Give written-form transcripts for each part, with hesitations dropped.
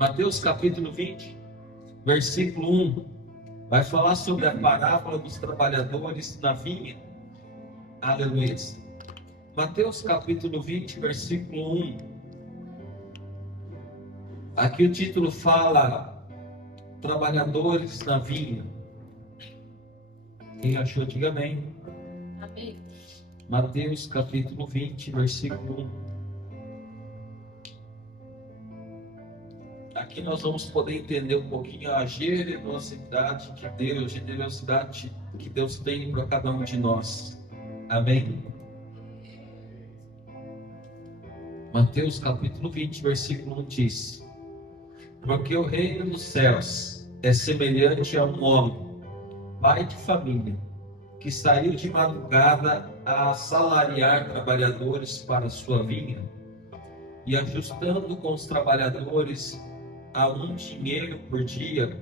Mateus capítulo 20, versículo 1, vai falar sobre a parábola dos trabalhadores na vinha. Aleluia. Mateus capítulo 20, versículo 1. Aqui o título fala trabalhadores na vinha. Quem achou, diga amém. Amém. Mateus capítulo 20, versículo 1. Aqui nós vamos poder entender um pouquinho a generosidade que Deus tem para cada um de nós. Amém? Mateus capítulo 20, versículo 1 diz: porque o reino dos céus é semelhante a um homem, pai de família, que saiu de madrugada a assalariar trabalhadores para a sua vinha, e ajustando com os trabalhadores a um dinheiro por dia,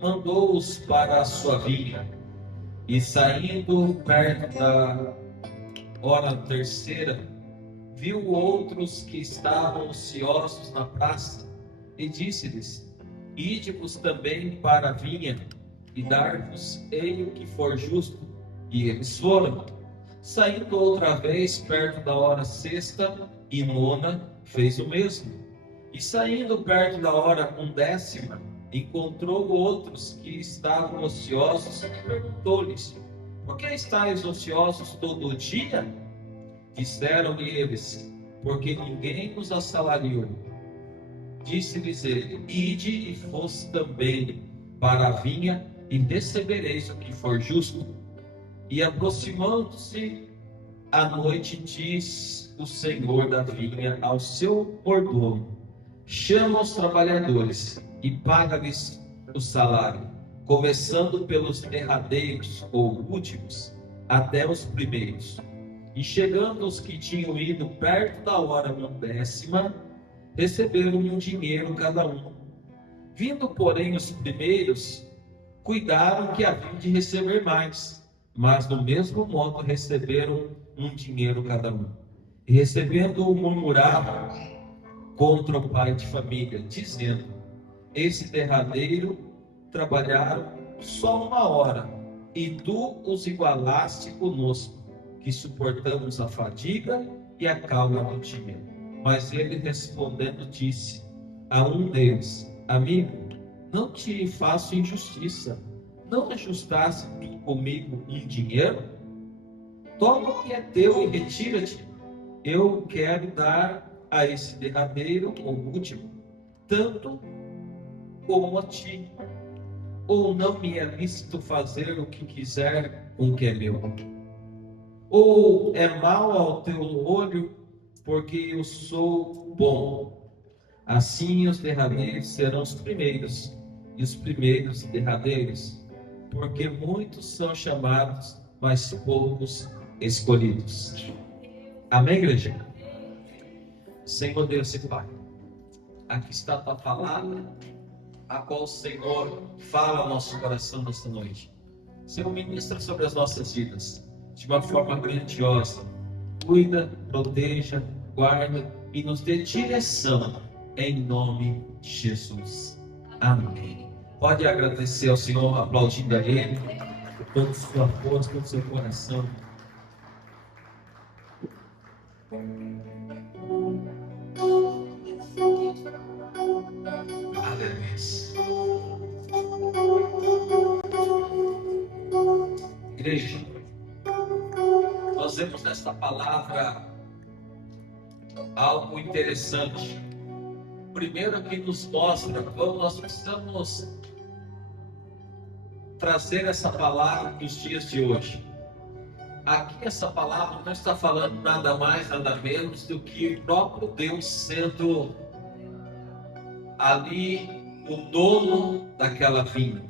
mandou-os para a sua vinha. E saindo perto da hora terceira, viu outros que estavam ociosos na praça, e disse-lhes: ide-vos também para a vinha, e dar-vos-ei o que for justo. E eles foram. Saindo outra vez perto da hora sexta e nona, fez o mesmo. E saindo perto da hora 10ª, encontrou outros que estavam ociosos e perguntou-lhes: por que estáis ociosos todo o dia? Disseram-lhe eles: porque ninguém nos assalariou. Disse-lhes ele: ide e vós também para a vinha, e recebereis o que for justo. E aproximando-se à noite, diz o senhor da vinha ao seu mordomo: chama os trabalhadores e paga-lhes o salário, começando pelos derradeiros ou últimos, até os primeiros. E chegando os que tinham ido perto da hora 10ª, receberam um dinheiro cada um. Vindo, porém, os primeiros, cuidaram que haviam de receber mais, mas do mesmo modo receberam um dinheiro cada um. E recebendo-o, murmuravam contra o pai de família, dizendo: esse derradeiro trabalharam só 1 hora, e tu os igualaste conosco, que suportamos a fadiga e a calma do dia. Mas ele respondendo disse a um deles: amigo, não te faço injustiça. Não ajustaste tu comigo um dinheiro? Toma o que é teu e retira-te. Eu quero dar a esse derradeiro ou último, tanto como a ti. Ou não me é lícito fazer o que quiser com o que é meu? Ou é mal ao teu olho, porque eu sou bom? Assim os derradeiros serão os primeiros, e os primeiros derradeiros, porque muitos são chamados, mas poucos escolhidos. Amém, igreja? Senhor Deus e Pai, aqui está a tua palavra, a qual o Senhor fala ao nosso coração nesta noite. Senhor, ministra sobre as nossas vidas de uma forma grandiosa. Cuida, proteja, guarda e nos dê direção, em nome de Jesus. Amém. Pode agradecer ao Senhor, aplaudindo a Ele, com toda a sua força, com o seu coração. Aleluia. Igreja, nós vemos nesta palavra algo interessante. Primeiro, que nos mostra como nós precisamos trazer essa palavra para os dias de hoje. Aqui essa palavra não está falando nada mais, nada menos do que o próprio Deus sendo ali o dono daquela vinha,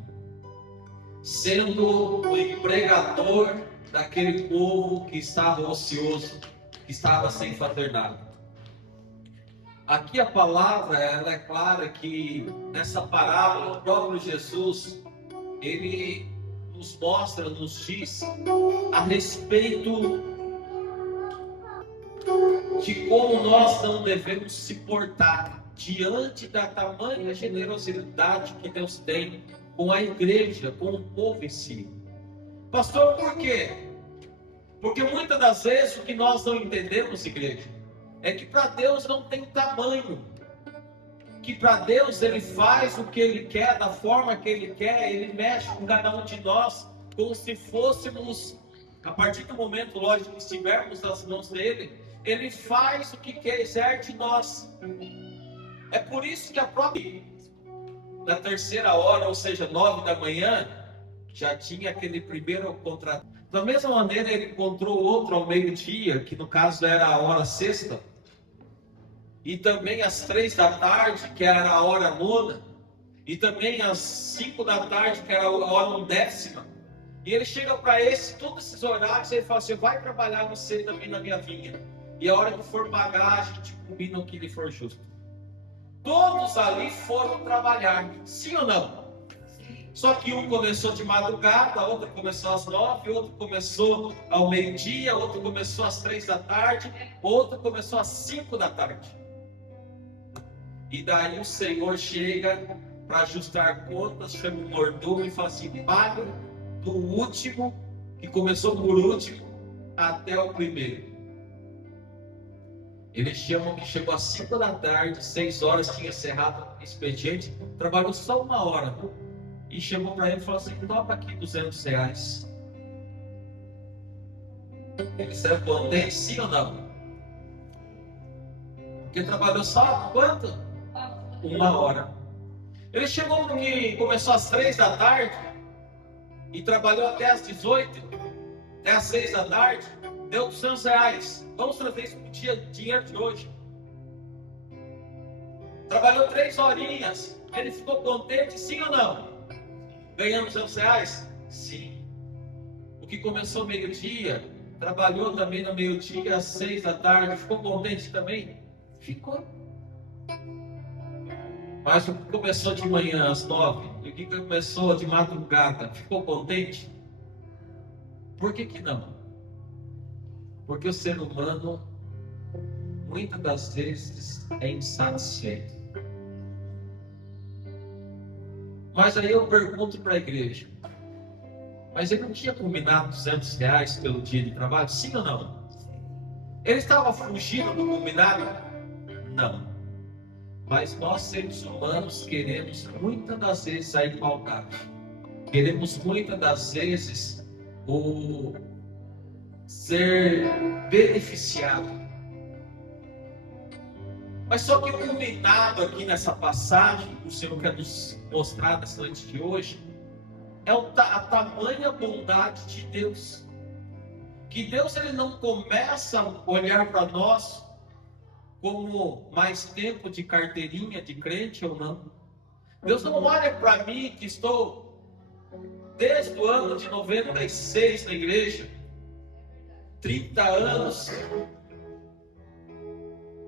sendo o empregador daquele povo que estava ocioso, que estava sem fazer nada. Aqui a palavra, ela é clara que nessa parábola o próprio Jesus, ele nos mostra, nos diz a respeito de como nós não devemos se portar diante da tamanha generosidade que Deus tem com a igreja, com o povo em si. Pastor, por quê? Porque muitas das vezes o que nós não entendemos, igreja, é que para Deus não tem tamanho. Que para Deus Ele faz o que Ele quer, da forma que Ele quer, Ele mexe com cada um de nós, como se fôssemos, a partir do momento, lógico, que estivermos nas mãos dEle, Ele faz o que quiser de nós. É por isso que a própria, na terceira hora, ou seja, 9 da manhã, já tinha aquele primeiro contrato. Da mesma maneira, Ele encontrou outro ao meio-dia, que no caso era a hora sexta, e também às 3 da tarde, que era a hora nona, e também às 5 da tarde, que era a hora undécima. E ele chega para todos esses horários, e ele fala assim: vai trabalhar você também na minha vinha, e a hora que for pagar, a gente combina o que lhe for justo. Todos ali foram trabalhar, sim ou não? Só que um começou de madrugada, outro começou às 9, outro começou ao meio-dia, outro começou às 3 da tarde, outro começou às 5 da tarde. E daí o Senhor chega para ajustar contas, chama o mordomo e fala assim: paga do último, que começou por último, até o primeiro. Eles chamam que chegou às 5 da tarde, 6 horas, tinha encerrado o expediente, trabalhou só 1 hora. E chamou para ele e falou assim: topa aqui R$200. Ele saiu contente, sim ou não? Porque trabalhou só quanto? 1 hora. Ele chegou porque começou às 3 da tarde e trabalhou até às 18, até às 6 da tarde, deu R$200. Vamos trazer isso para o dinheiro de hoje. Trabalhou 3 horinhas. Ele ficou contente, sim ou não? Ganhamos R$200? Sim. O que começou meio-dia, trabalhou também no meio-dia, às 6 da tarde, ficou contente também? Ficou. Mas o que começou de manhã, às 9, e o que começou de madrugada, ficou contente? Por que não? Porque o ser humano, muitas das vezes, é insatisfeito. Mas aí eu pergunto para a igreja: mas ele não tinha combinado R$200 pelo dia de trabalho? Sim ou não? Ele estava fugindo do combinado? Não. Mas nós, seres humanos, queremos muitas das vezes a igualdade. Queremos muitas das vezes o ser beneficiado. Mas só que o combinado aqui nessa passagem, que o Senhor quer nos mostrar nessa noite de hoje, é a tamanha bondade de Deus. Que Deus, Ele não começa a olhar para nós como mais tempo de carteirinha de crente ou não. Deus não olha para mim, que estou desde o ano de 96 na igreja, 30 anos.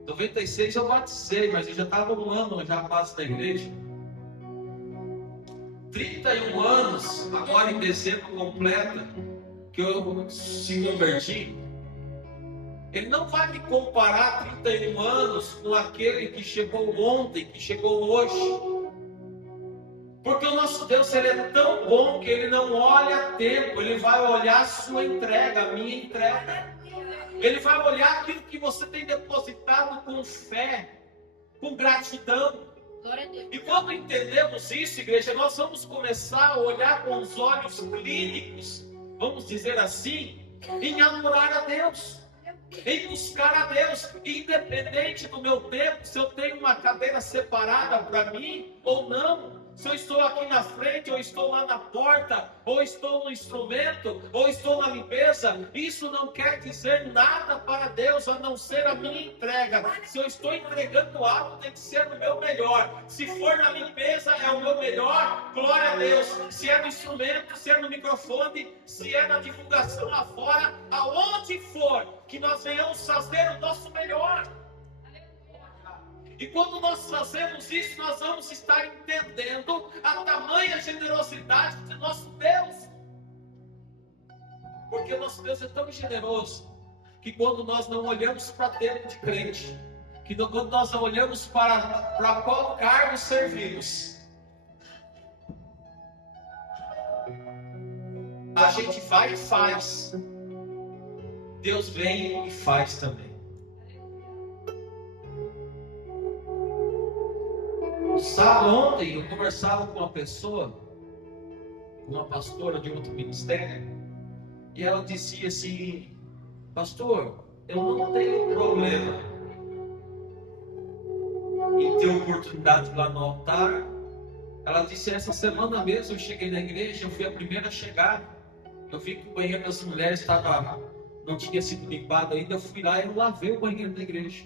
96 eu batizei, mas eu já estava 1 ano já quase na igreja. 31 anos, agora em dezembro completa, que eu se converti. Ele não vai me comparar 31 anos com aquele que chegou ontem, que chegou hoje. Porque o nosso Deus, Ele é tão bom que Ele não olha tempo, Ele vai olhar a sua entrega, a minha entrega. Ele vai olhar aquilo que você tem depositado com fé, com gratidão. E quando entendemos isso, igreja, nós vamos começar a olhar com os olhos clínicos, vamos dizer assim, em adorar a Deus, em buscar a Deus, independente do meu tempo, se eu tenho uma cadeira separada para mim ou não. Se eu estou aqui na frente, ou estou lá na porta, ou estou no instrumento, ou estou na limpeza, isso não quer dizer nada para Deus, a não ser a minha entrega. Se eu estou entregando algo, tem que ser o meu melhor. Se for na limpeza, é o meu melhor, glória a Deus. Se é no instrumento, se é no microfone, se é na divulgação lá fora, aonde for, que nós venhamos fazer o nosso melhor. E quando nós fazemos isso, nós vamos estar entendendo a tamanha generosidade de nosso Deus. Porque o nosso Deus é tão generoso, que quando nós não olhamos para tempo de crente, que quando nós olhamos para qual cargo servimos, a gente vai e faz. Deus vem e faz também. Ontem eu conversava com uma pessoa, uma pastora de outro ministério, e ela dizia assim: pastor, eu não tenho problema em ter oportunidade lá no altar. Ela disse: essa semana mesmo eu cheguei na igreja, eu fui a primeira a chegar, eu vi que o banheiro das mulheres não tinha sido limpado ainda, eu fui lá e eu lavei o banheiro da igreja.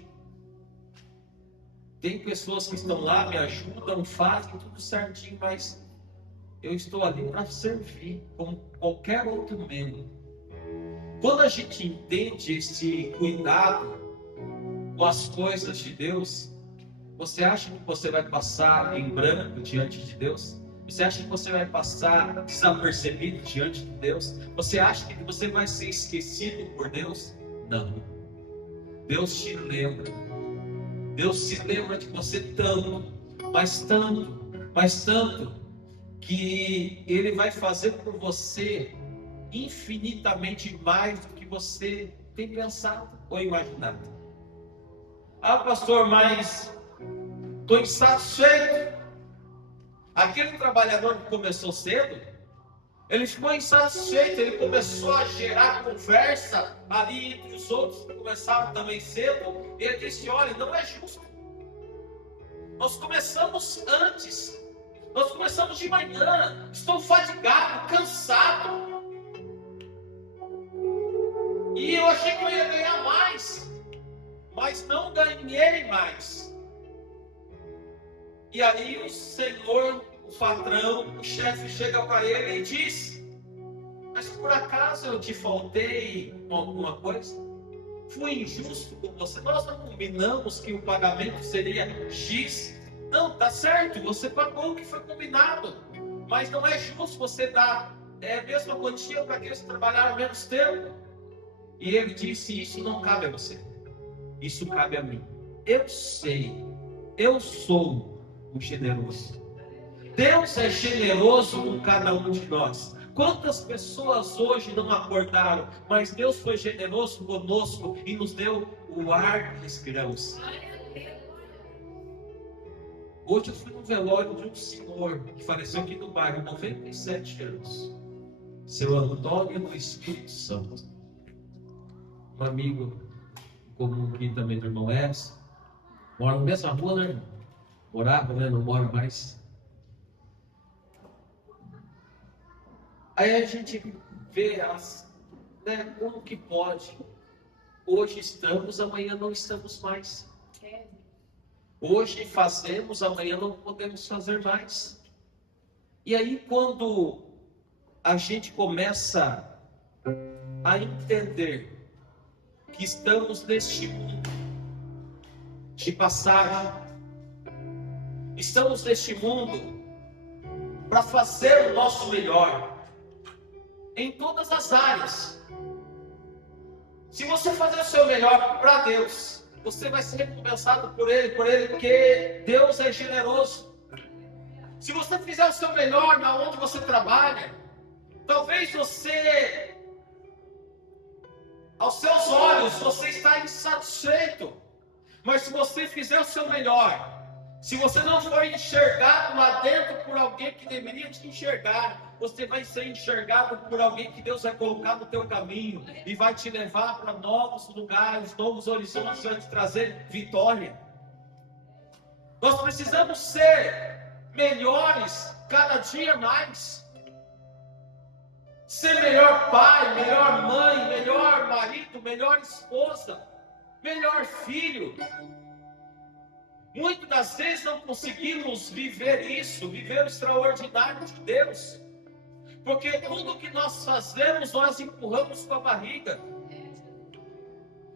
Tem pessoas que estão lá, me ajudam, fazem tudo certinho, mas eu estou ali para servir, como qualquer outro membro. Quando a gente entende esse cuidado com as coisas de Deus, você acha que você vai passar em branco diante de Deus? Você acha que você vai passar desapercebido diante de Deus? Você acha que você vai ser esquecido por Deus? Não. Deus te lembra. Deus se lembra de você tanto, mas tanto, que Ele vai fazer por você infinitamente mais do que você tem pensado ou imaginado. Ah, pastor, mas estou insatisfeito. Aquele trabalhador que começou cedo, ele ficou insatisfeito, ele começou a gerar conversa ali entre os outros que começaram também cedo, e ele disse: olha, não é justo. Nós começamos antes, nós começamos de manhã, estou fadigado, cansado, e eu achei que eu ia ganhar mais, mas não ganhei mais. E aí o Senhor, o patrão, o chefe chega para ele e diz: mas por acaso eu te faltei alguma coisa? Fui injusto com você? Nós não combinamos que o pagamento seria X? Não, tá certo, você pagou o que foi combinado, mas não é justo você dar a mesma quantia para aqueles que trabalharam menos tempo. E ele disse: isso não cabe a você, isso cabe a mim. Eu sei, eu sou o generoso. Deus é generoso com cada um de nós. Quantas pessoas hoje não acordaram, mas Deus foi generoso conosco e nos deu o ar que respiramos. Hoje eu fui no velório de um senhor que faleceu aqui no bairro, 97 anos. Seu Antônio do Espírito Santo. Um amigo comum aqui também do irmão Edson. Mora na mesma rua, né, irmão? Morava, né? Não mora mais. Aí a gente vê como que pode. Hoje estamos, amanhã não estamos mais. Hoje fazemos, amanhã não podemos fazer mais. E aí quando a gente começa a entender que estamos neste mundo de passagem, estamos neste mundo para fazer o nosso melhor em todas as áreas. Se você fazer o seu melhor para Deus, você vai ser recompensado por Ele, porque Deus é generoso. Se você fizer o seu melhor na onde você trabalha, talvez você, aos seus olhos, você está insatisfeito, mas se você fizer o seu melhor, se você não for enxergado lá dentro por alguém que deveria te enxergar, você vai ser enxergado por alguém que Deus vai colocar no teu caminho e vai te levar para novos lugares, novos horizontes, vai te trazer vitória. Nós precisamos ser melhores cada dia mais. Ser melhor pai, melhor mãe, melhor marido, melhor esposa, melhor filho. Muitas das vezes não conseguimos viver isso, viver o extraordinário de Deus, porque tudo que nós fazemos, nós empurramos com a barriga.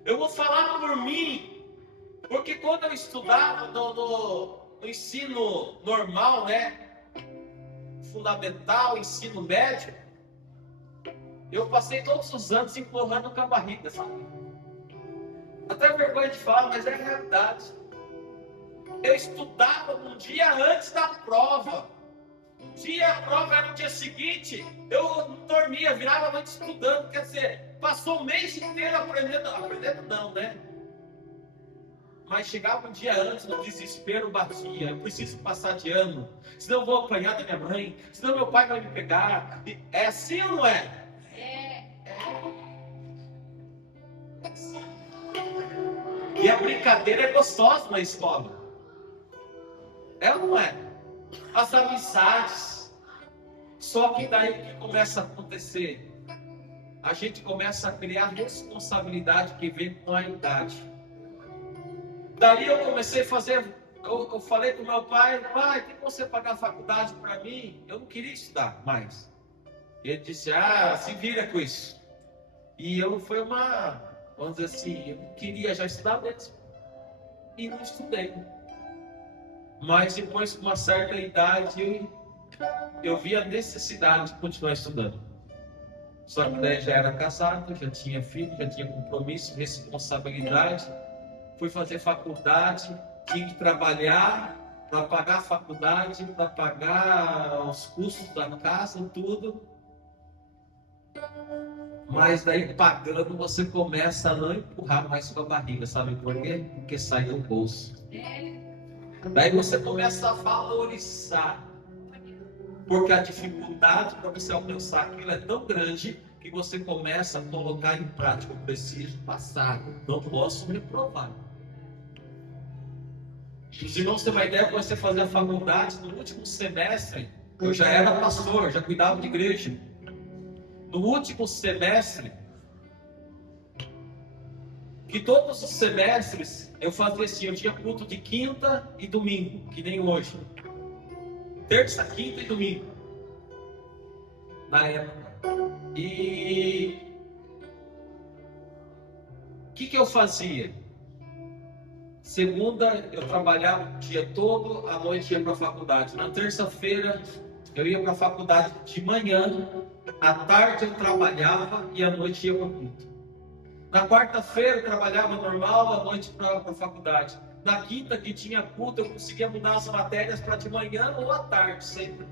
Eu vou falar por mim, porque quando eu estudava no ensino normal, fundamental, ensino médio, eu passei todos os anos empurrando com a barriga, sabe? Até vergonha de falar, mas é a realidade. Eu estudava um dia antes da prova. Se a prova era no dia seguinte, eu não dormia, virava a noite estudando. Quer dizer, passou o mês inteiro aprendendo. Aprendendo não, né? Mas chegava um dia antes, o desespero batia. Eu preciso passar de ano, senão eu vou apanhar da minha mãe, senão meu pai vai me pegar. É assim ou não é? E a brincadeira é gostosa na escola. É ou não é? As amizades. Só que daí o que começa a acontecer? A gente começa a criar responsabilidade que vem com a idade. Daí eu comecei a fazer, eu falei com meu pai, tem que você pagar a faculdade para mim? Eu não queria estudar mais. Ele disse, se vira com isso. E eu vamos dizer assim, eu queria já estudar mesmo. E não estudei. Mas depois, com uma certa idade, eu vi a necessidade de continuar estudando. Só que daí já era casado, já tinha filho, já tinha compromisso, responsabilidade. Fui fazer faculdade, tinha que trabalhar para pagar a faculdade, para pagar os custos da casa, tudo. Mas daí pagando, você começa a não empurrar mais com a barriga, sabe por quê? Porque sai do bolso. Daí você começa a valorizar, porque a dificuldade para você alcançar aquilo é tão grande que você começa a colocar em prática. Eu preciso passar, não posso reprovar. Os irmãos têm uma ideia, quando você fazer a faculdade, no último semestre, eu já era pastor, já cuidava de igreja. No último semestre, que todos os semestres eu fazia assim, eu tinha culto de quinta e domingo, que nem hoje. Terça, quinta e domingo. Na época. E o que eu fazia? Segunda eu trabalhava o dia todo, à noite ia para a faculdade. Na terça-feira eu ia para a faculdade de manhã, à tarde eu trabalhava e à noite ia para o culto. Na quarta-feira eu trabalhava normal, à noite para a faculdade. Na quinta que tinha culto eu conseguia mudar as matérias para de manhã ou à tarde sempre.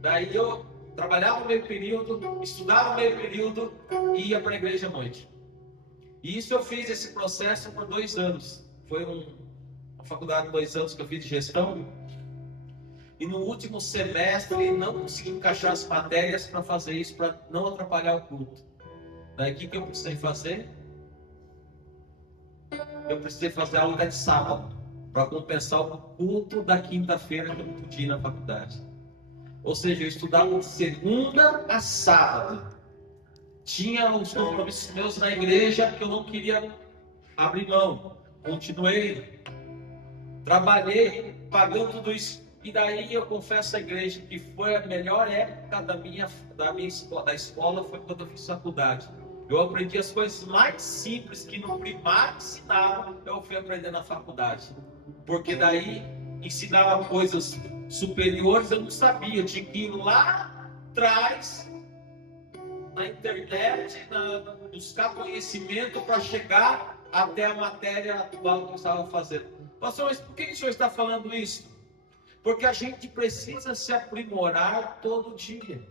Daí eu trabalhava meio período, estudava meio período e ia para a igreja à noite. E isso eu fiz esse processo por 2 anos. Foi uma faculdade de 2 anos que eu fiz de gestão. E no último semestre não consegui encaixar as matérias para fazer isso, para não atrapalhar o culto. Daí o que eu precisei fazer? Eu precisei fazer aula de sábado, para compensar o culto da quinta-feira que eu não podia ir na faculdade. Ou seja, eu estudava de segunda a sábado. Tinha os compromissos meus na igreja que eu não queria abrir mão. Continuei, trabalhei, pagando tudo isso. E daí eu confesso à igreja que foi a melhor época da escola, foi quando eu fiz faculdade. Eu aprendi as coisas mais simples que no primário ensinava, eu fui aprender na faculdade. Porque daí ensinava coisas superiores, eu não sabia, eu tinha que ir lá atrás, na internet, buscar conhecimento para chegar até a matéria atual que eu estava fazendo. Pastor, mas por que o senhor está falando isso? Porque a gente precisa se aprimorar todo dia.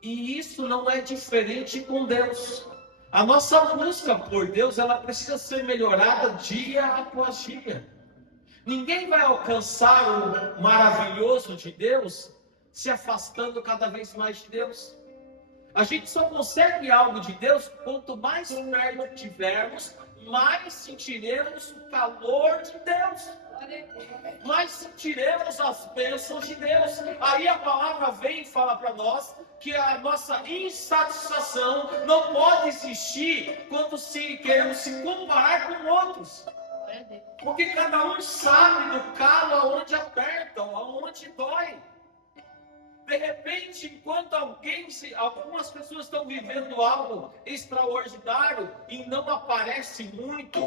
E isso não é diferente com Deus. A nossa busca por Deus, ela precisa ser melhorada dia após dia. Ninguém vai alcançar o maravilhoso de Deus se afastando cada vez mais de Deus. A gente só consegue algo de Deus quanto mais perto tivermos, mais sentiremos o calor de Deus. Mas sentiremos as bênçãos de Deus. Aí a palavra vem e fala para nós que a nossa insatisfação não pode existir quando queremos se comparar com outros. Porque cada um sabe do calo aonde aperta, aonde dói. De repente, enquanto algumas pessoas estão vivendo algo extraordinário e não aparece muito,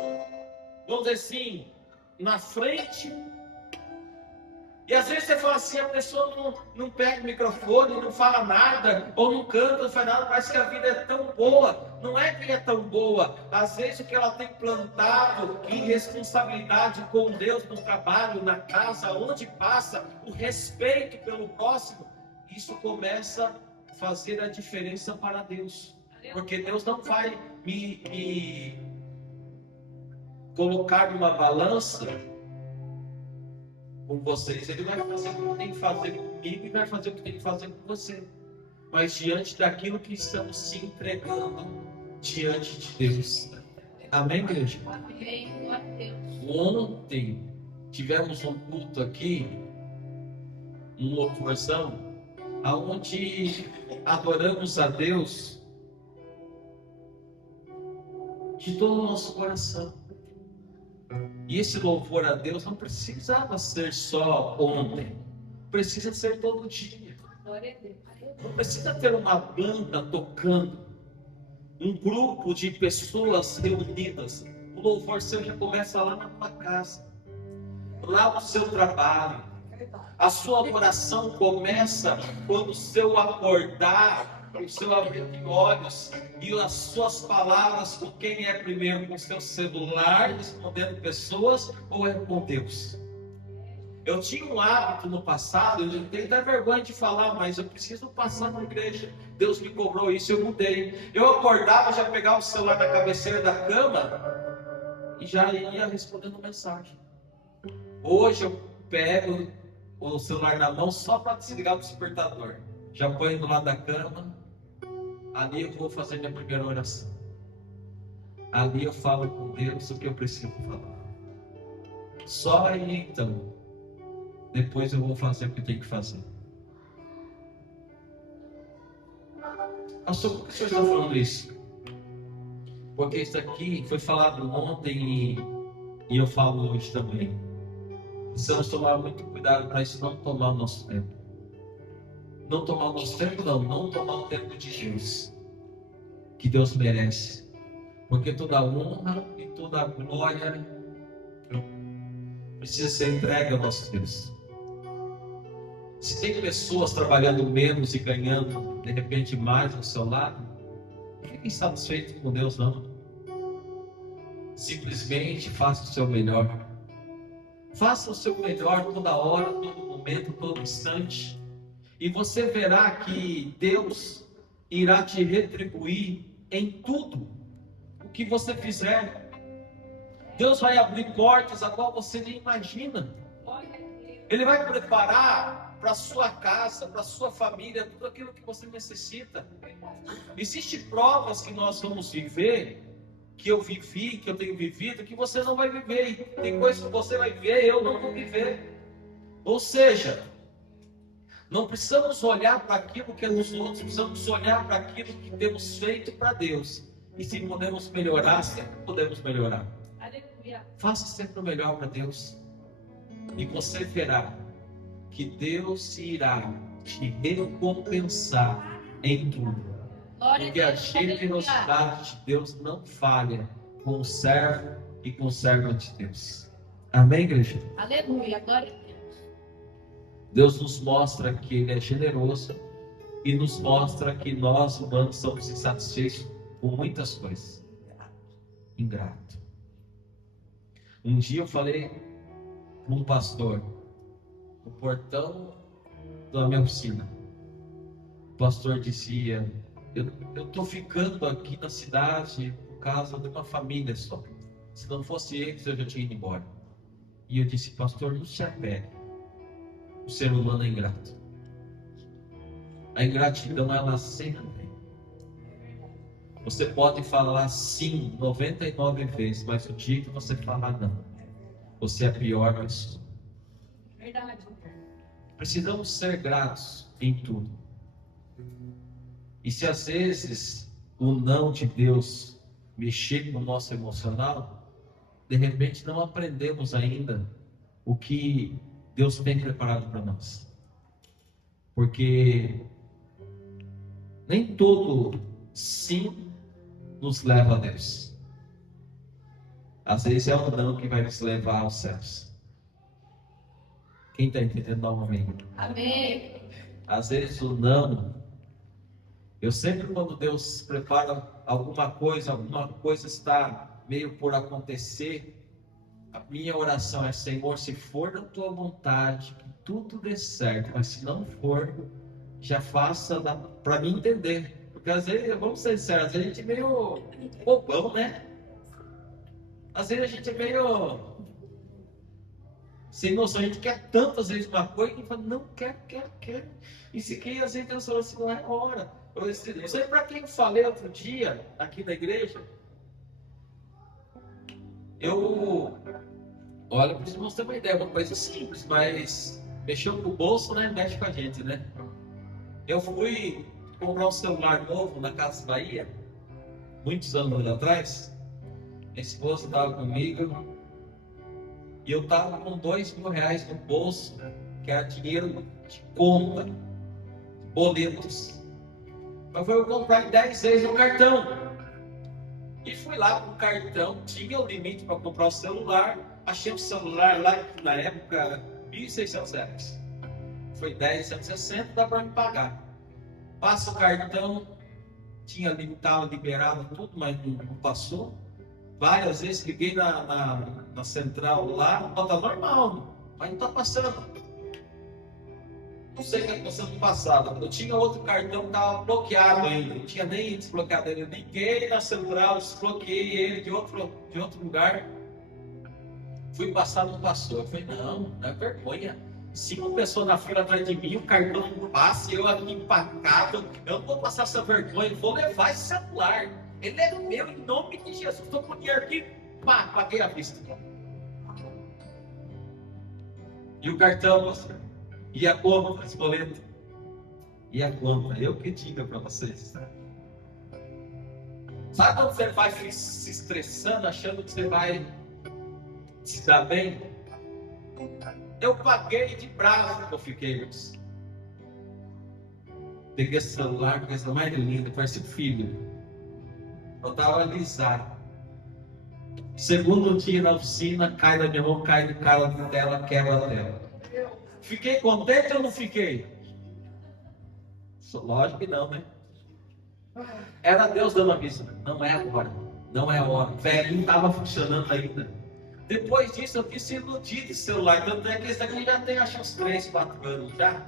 vamos dizer assim, na frente, E às vezes você fala assim, a pessoa não pega o microfone, não fala nada, ou não canta, não faz nada, parece que a vida é tão boa. Não é que é tão boa. Às vezes o que ela tem plantado em responsabilidade com Deus, no trabalho, na casa, onde passa, o respeito pelo próximo, isso começa a fazer a diferença para Deus. Porque Deus não vai me colocar numa balança com vocês. Ele vai fazer o que tem que fazer comigo e vai fazer o que tem que fazer com você. Mas diante daquilo que estamos se entregando diante de Deus. Amém, igreja? Ontem tivemos um culto aqui, um louvorzão, onde adoramos a Deus de todo o nosso coração. E esse louvor a Deus não precisava ser só ontem, precisa ser todo dia. Não precisa ter uma banda tocando, um grupo de pessoas reunidas. O louvor seu já começa lá na tua casa, lá no seu trabalho. A sua oração começa quando o seu acordar, o seu abrir de olhos e as suas palavras, com quem é primeiro? Com o seu celular, respondendo pessoas, ou é com Deus? Eu tinha um hábito no passado, eu tenho até vergonha de falar, mas eu preciso passar na igreja. Deus me cobrou isso, eu mudei. Eu acordava, já pegava o celular na cabeceira da cama e já ia respondendo mensagem. Hoje eu pego o celular na mão só para desligar o despertador. Já ponho do lado da cama. Ali eu vou fazer minha primeira oração. Ali eu falo com Deus o que eu preciso falar. Só aí então, depois eu vou fazer o que tem que fazer. Pastor, por que o senhor está falando isso? Porque isso aqui foi falado ontem e eu falo hoje também. Precisamos tomar muito cuidado para isso não tomar o nosso tempo. Não tomar o nosso tempo, não tomar o tempo de Deus, que Deus merece. Porque toda honra e toda glória precisa ser entregue ao nosso Deus. Se tem pessoas trabalhando menos e ganhando de repente mais ao seu lado, não fique insatisfeito com Deus, não. Simplesmente faça o seu melhor. Faça o seu melhor toda hora, todo momento, todo instante. E você verá que Deus irá te retribuir em tudo o que você fizer. Deus vai abrir portas a qual você nem imagina. Ele vai preparar para a sua casa, para a sua família, tudo aquilo que você necessita. Existem provas que nós vamos viver, que eu vivi, que eu tenho vivido, que você não vai viver. E tem coisas que você vai viver, eu não vou viver. Ou seja, não precisamos olhar para aquilo que é dos outros, precisamos olhar para aquilo que temos feito para Deus. E se podemos melhorar, sempre podemos melhorar. Faça sempre o melhor para Deus. E você verá que Deus irá te recompensar em tudo. Porque a generosidade de Deus não falha com o servo e com o serva de Deus. Amém, igreja? Aleluia, glória a Deus. Deus nos mostra que Ele é generoso e nos mostra que nós humanos somos insatisfeitos com muitas coisas. Ingrato. Um dia eu falei com um pastor no portão da minha oficina. O pastor dizia: eu estou ficando aqui na cidade por causa de uma família só. Se não fosse eles, eu já tinha ido embora. E eu disse: pastor, não se apegue. O ser humano é ingrato. A ingratidão, ela sempre vem. Você pode falar sim 99 vezes, mas o dia que você falar não, você é a pior pessoa. Verdade. Precisamos ser gratos em tudo. E se às vezes o não de Deus mexer com o nosso emocional, de repente não aprendemos ainda o que Deus tem preparado para nós. Porque nem todo sim nos leva a Deus. Às vezes é o não que vai nos levar aos céus. Quem está entendendo, dá um amém. Amém. Às vezes o não, eu sempre quando Deus prepara alguma coisa está meio por acontecer, a minha oração é: Senhor, se for da tua vontade, que tudo dê certo, mas se não for, já faça para mim entender. Porque às vezes, vamos ser sinceros, às vezes a gente é meio bobão, né? Às vezes a gente é meio sem noção, a gente quer tantas vezes uma coisa que fala, não, quer. E se quer, às vezes Deus fala assim, não é hora. Eu sei para quem eu falei outro dia, aqui na igreja, olha, para vocês terem uma ideia, uma coisa simples, mas mexeu com o bolso, né? Mexe com a gente, né? Eu fui comprar um celular novo na Casa Bahia, muitos anos atrás. Minha esposa estava comigo e eu estava com R$2.000 no bolso, que era dinheiro de conta, boletos. Mas foi eu comprar 10 vezes no cartão. E fui lá com o cartão, tinha o limite para comprar o celular. Achei o celular lá, na época, R$1.600. Foi 10,160, dá para me pagar. Passa o cartão, estava liberado tudo, mas não passou. Várias vezes liguei na central lá, nota normal, mas não está passando. Não sei o que aconteceu no passado. Eu tinha outro cartão que estava bloqueado ainda, não tinha nem desbloqueado ainda. Eu liguei na central, desbloqueei ele de outro lugar. Fui passar, não passou. Eu falei, não é vergonha. 5 pessoas na fila atrás de mim, o cartão não passa, eu aqui empacado. Eu não vou passar essa vergonha, vou levar esse celular. Ele é meu, em nome de Jesus. Estou com o dinheiro aqui, pá, paguei a vista. E o cartão, pastor? E a conta, esse boleto? E a conta? Eu que digo para vocês. Sabe quando você vai se estressando, achando que você vai se dar bem? Eu paguei de bravo que eu fiquei, irmãos. Peguei esse celular, coisa mais linda, parece um filho. Eu estava alisado. Segundo dia na oficina, cai da minha mão, cai no cara dela, quebra a tela. Fiquei contente ou não fiquei? Lógico que não, né? Era Deus dando aviso. Não é agora. Não é a hora. O velhinho estava funcionando ainda. Depois disso, eu quis se iludir de celular. Tanto é que esse daqui já tem, acho, uns 3, 4 anos já.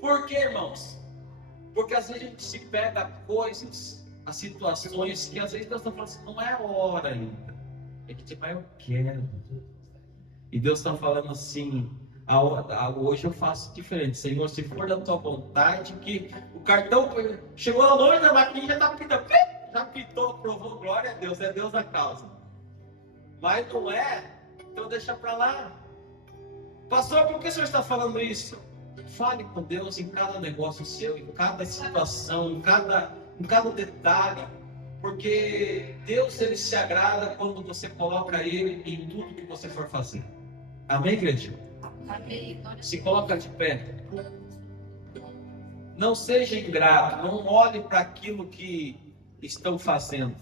Por quê, irmãos? Porque às vezes a gente se pega a coisas, a situações que às vezes Deus está falando assim, não é a hora ainda. É que tipo, eu quero. E Deus está falando assim, hoje eu faço diferente. Senhor, se for da tua vontade, que o cartão chegou à noite, a maquininha já está pitando. Já pitou, provou, glória a Deus, é Deus a causa. Mas não é, então deixa para lá. Pastor, por que o senhor está falando isso? Fale com Deus em cada negócio seu, em cada situação, em cada detalhe. Porque Deus, ele se agrada quando você coloca Ele em tudo que você for fazer. Amém, igreja? Amém. Se coloca de pé. Não seja ingrato, não olhe para aquilo que estão fazendo.